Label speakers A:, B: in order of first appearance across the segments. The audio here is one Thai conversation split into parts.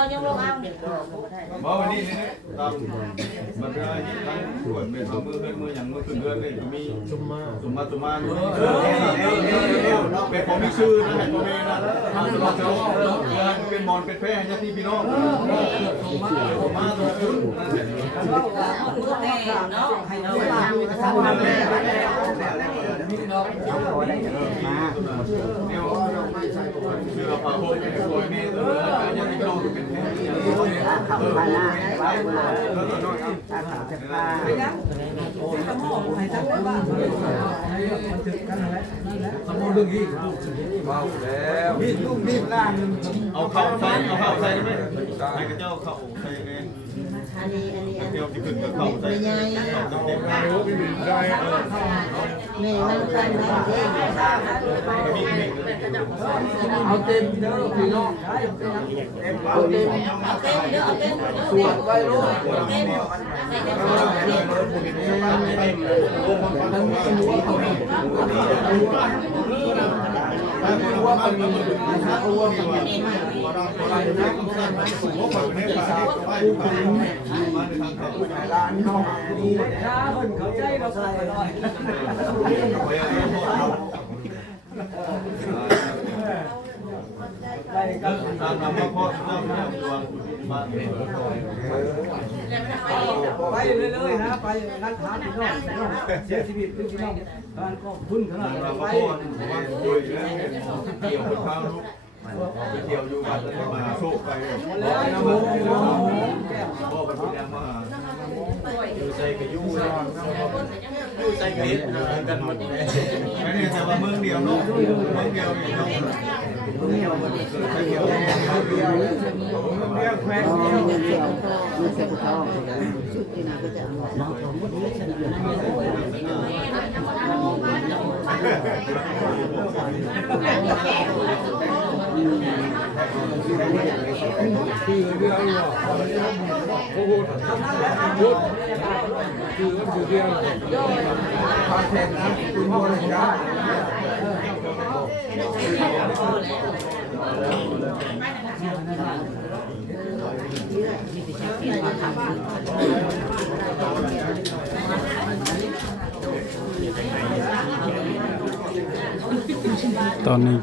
A: เขายังลงเอา
B: เพราะวันนี้นี่ตามมันเป็นอะไรที่ทั้งตรวจเป็นมือเพื่อนมืออย่างมือขึ้นเพื่อนเลยมีจุมมาจุมมาจุมมาด้วยเป็นผมมีชื่อนะเห็นผมเองนะทำตัวเจ้าเป็นมอนเป็นแพร่ญาติพี่น้องผมมาตัวคุณ
A: มือแม่เนาะ ให้เรา
B: เดี๋ยวชื่อเราพาพวกเป็นคนนี่ตัวญาติพี่น้องเป็นแพร่ขับมาหน้าไปล้วก็น้อยครับเอาเข้าใส่เอาเข้าใส่ได้ไหม ใส่กระเจ้าเข้าใส่ไง
A: อันนี้อันนี้อัน
B: เดี๋ยวที่ขึ้นกับเข้าใส่เข้าเต็มๆ
A: นี้มันใส่ไม่ได้
C: เอาเต็มเด้อพี่น้องเอาเต็ม
A: เอาเต็มเด้อเอาเต็ม
C: สวดไว้ลูก
A: เอาเต็มใส่เต็มเอาเต็ม
C: มันมีหัวเขาหัวมันมีนะครับหัวมันมีร้านน้องดีช้าคนเขาใจเราใส่หน่อยได้ครับ
B: ตามนำมาพ่อเจ้าเนี่ยดวงบ้าน
C: ไปเรื่อยๆนะไปร้านค้าพี่น้องเสียชีวิตพี่น้องร้านก็พุ่นขนาด
B: เรา
C: ไป
B: พ่อว่าคุยแล้วเกี่ยวกับข้าวลูกไปเที่ยวอยู่บ้านแล้วมาโชคไปแล้วน้ำมันพ่อไปเป็นยังมา อยู่ใจกับยู่อยู่ใจกับกันหมดเลยไม่เนี่ยแต่ว่าเมืองเดียวเนาะเมืองเดียวเนาะเมืองเดียวมันใช่เดียวเมืองเดียวเมืองเดียวแควงเดียว
A: มันเสียมันเสียเขาชุดที่น่าก็จะเอา
C: คือเรื่องโอ้โหหยุดคือคือเรื่องพาแทนนะคุณโมเลยนะ
D: ตอนนี้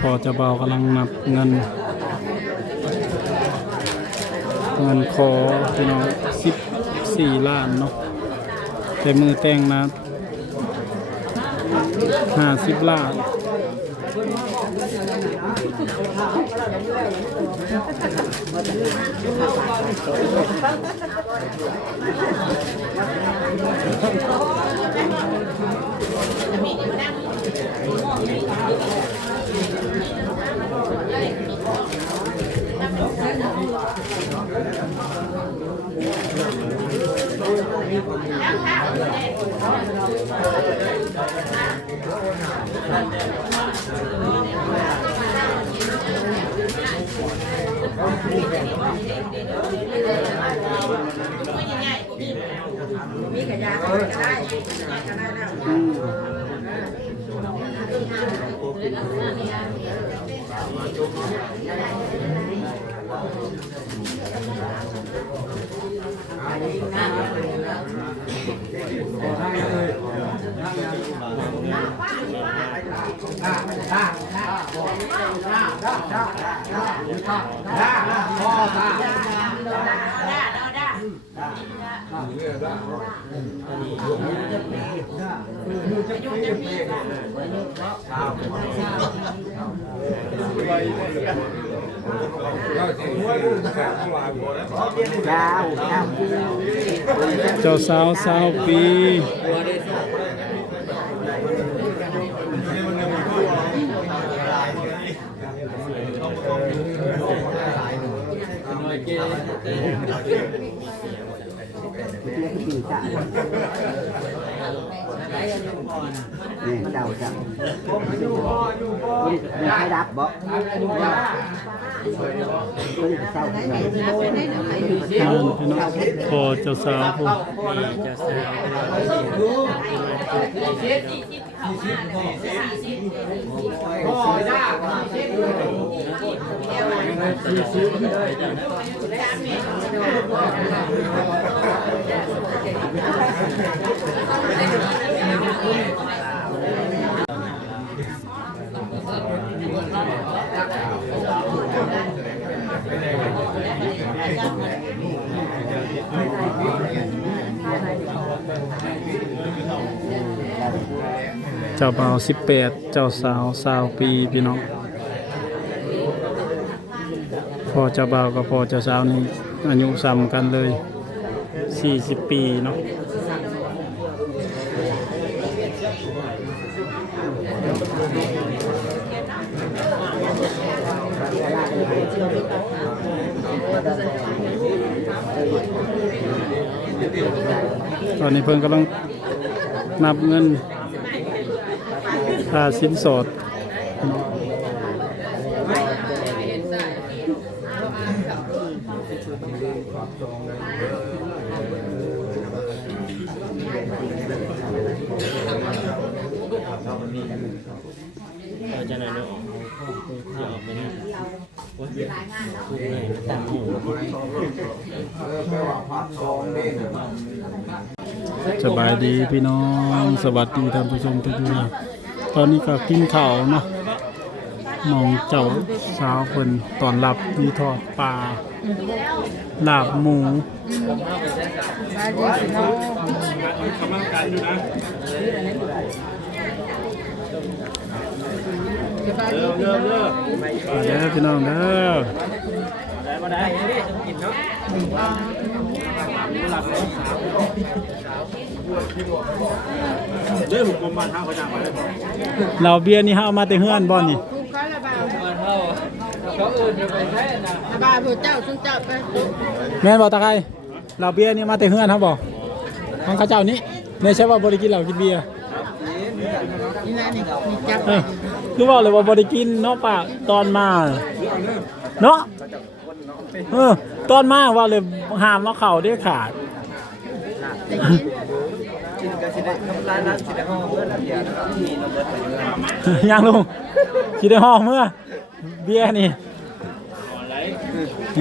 D: พอจะเบากำลังนับเงิน เงินขอพี่น้องสิบสี่ล้านเนาะแต่มือแต่งนะห้าสิบล้าน
A: มีขยะก็ได้ก็ได้แล้ว
D: เจ้า สาวสาวปี
E: นี่เจ้าจังคุณให้รับบ่คุณเจ้าจัง
D: พี่น้องพอเจ้าสาวผู้เจ้าบ่าว สิบแปดเจ้าสาวสาวปีพี่น้อง พ่อเจ้าบ่าวกับพ่อเจ้าสาวนี่อายุซ้ำกันเลยสี่สิบปีเนาะตอนนี้เพิ่นกำลังนับเงินค่าสินสอดี่กัน
F: เราจะนั่นเนาะจะออกไปนะว่าคือไหนมันตั้งหู
D: สบายดีพี่น้องสวัสดีท่านผู้ชมทุกท่านตอนนี้ก็กินข้าวเนาะมองเจ้าสาวเพิ่นตอนรับมีทอดปลาลาบหมูส
A: บายดีพี่น้อง
D: มาเด้อพี่น้องเด้อ
F: เรื่องผมมาทางพญามาเลย
D: เราเบียร์นี่เฮาเอามาแต่เฮือนบ่นี่
A: บ้าพระเจ้าสุนเจ้าไป
D: แม่นบ่ตาไคร้เราเบียร์นี่มาแต่เฮือนเฮาบ่ของเขาเจ้านี่ไม่ใช่ว่าบ่ได้กินเหล้ากินเบียร์
A: นี่นะนี่นี่จับ
D: คือว่าเลยว่าบ่ได้กินเนาะป้าตอนมา เนาะเออตอนมาว่าเลยหามเอาเข้าเด้ขาด
E: ยั
D: งลุงสิได้ห้องเมื่อ เบียร์นี่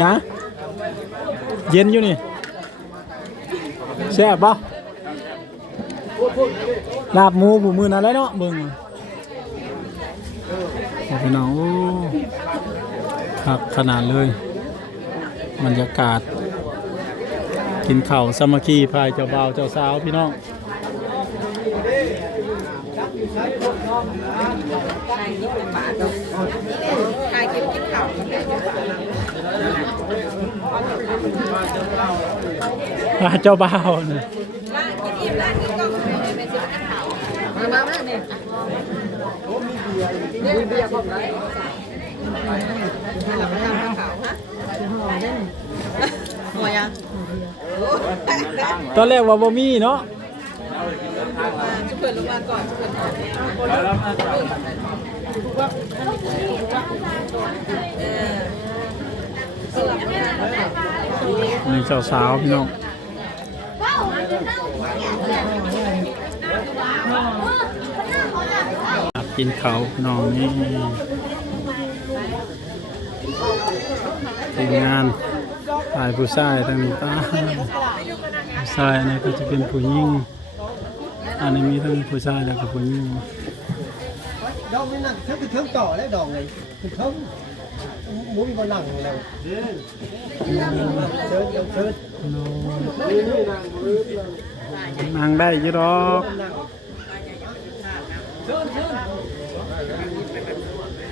D: ยังเย็นอยู่นี่แซ่บบ่ลาบหมูบูมือนั่นแหละเนาะเบิ่ง โอ้พี่น้องโอ้ครับขนาดเลย บรรยากาศ กินข้าวสามัคคีพายเจ้าบ่าวเจ้าสาวพี่น้อง
A: ทายกินกินข้าว
D: พาเจ้าบ่าวน่ะ
A: มามามาเนี่ยนี่เบียร์พร้อมไรให้เราไปทำข้าวฮะ หัวยัง
D: ตอนแรกว่าบ่มีเนาะ
A: ชุบเปิดลงมาก่อนชุบเปิดสลับกัน
D: นี่เจ้าสาวพี่น้องครับ กินเขาวพี่น้องนี่ทีมงานถ่ายผู้ชายทางนี้ป้าผู้ชายนี่ก็จะเป็นผู้หญิงอันนี้มีทั้งผู้ชายแล้วก็ผู้หญิง
E: ดอกนี่นั่งเทิงเทิงต่อแล้วดอกเลยคือเทิงหมูมีบ่นั่งแล้วเชิญเชิญ
D: นั่งได้อยี่ดอก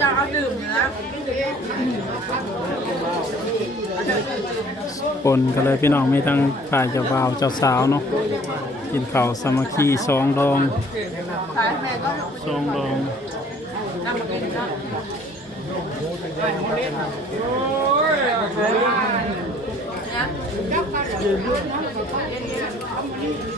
A: จะเอาดื่มนะ
D: ปนกันเลยพี่น้องมีทั้งฝ่ายเจ้าบ่าวเจ้าสาวเนาะกินข้าวสามัคคีสองดอง
A: ขายแม่ก็
D: สองดอง
A: นำมากินนะแห้งแห้งแห้งแห้งมันเ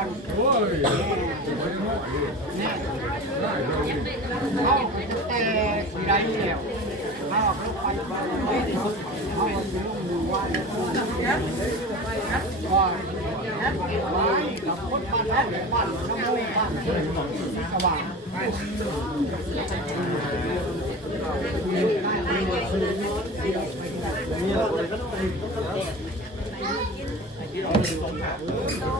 A: อน
C: โอ้ย
A: เนี่ยเขาแต่สีไรแล้วเขาออกลูกไปไม่ได้สุดเขาอยู่ลูกมือว่าก่อนเก็บไว้กับคนบ้านเราบ้านน้ำมูบ้านก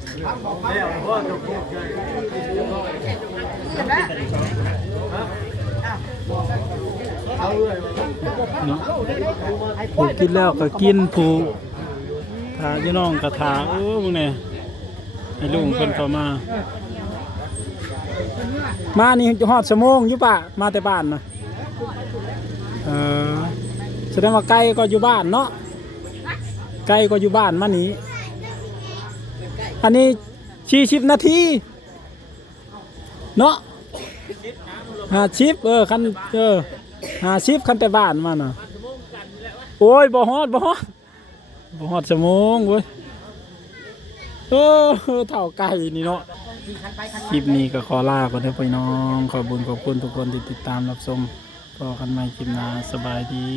D: ผูกินแล้วก็กินผูทาพี่น้องก็ทาโอ้มึงเนี่ยให้ลุงเพิ่นเข้ามา มานี่จะฮอดชั่วโมงอยู่ปะมาแต่บ้านนะเออแสดงว่าไกลก็อยู่บ้านเนาะไกลก็อยู่บ้านมานี้ อันนี้ชี้ชิบนาทีเนาะหาชิปเออคันเออหาชิปคันแต่บ้านมาน่ะโอ้ยบ่ฮอดบ่ฮอดบ่ฮอดชั่วโมงเว้ยเออเท่าไก่นี่เนาะคลิปนี้ก็ขอลาก่อนเด้อพี่น้อง ขอบุญขอบคุณทุกคนที่ติดตามรับชมพอกันใหม่คลิปหน้าสบายดี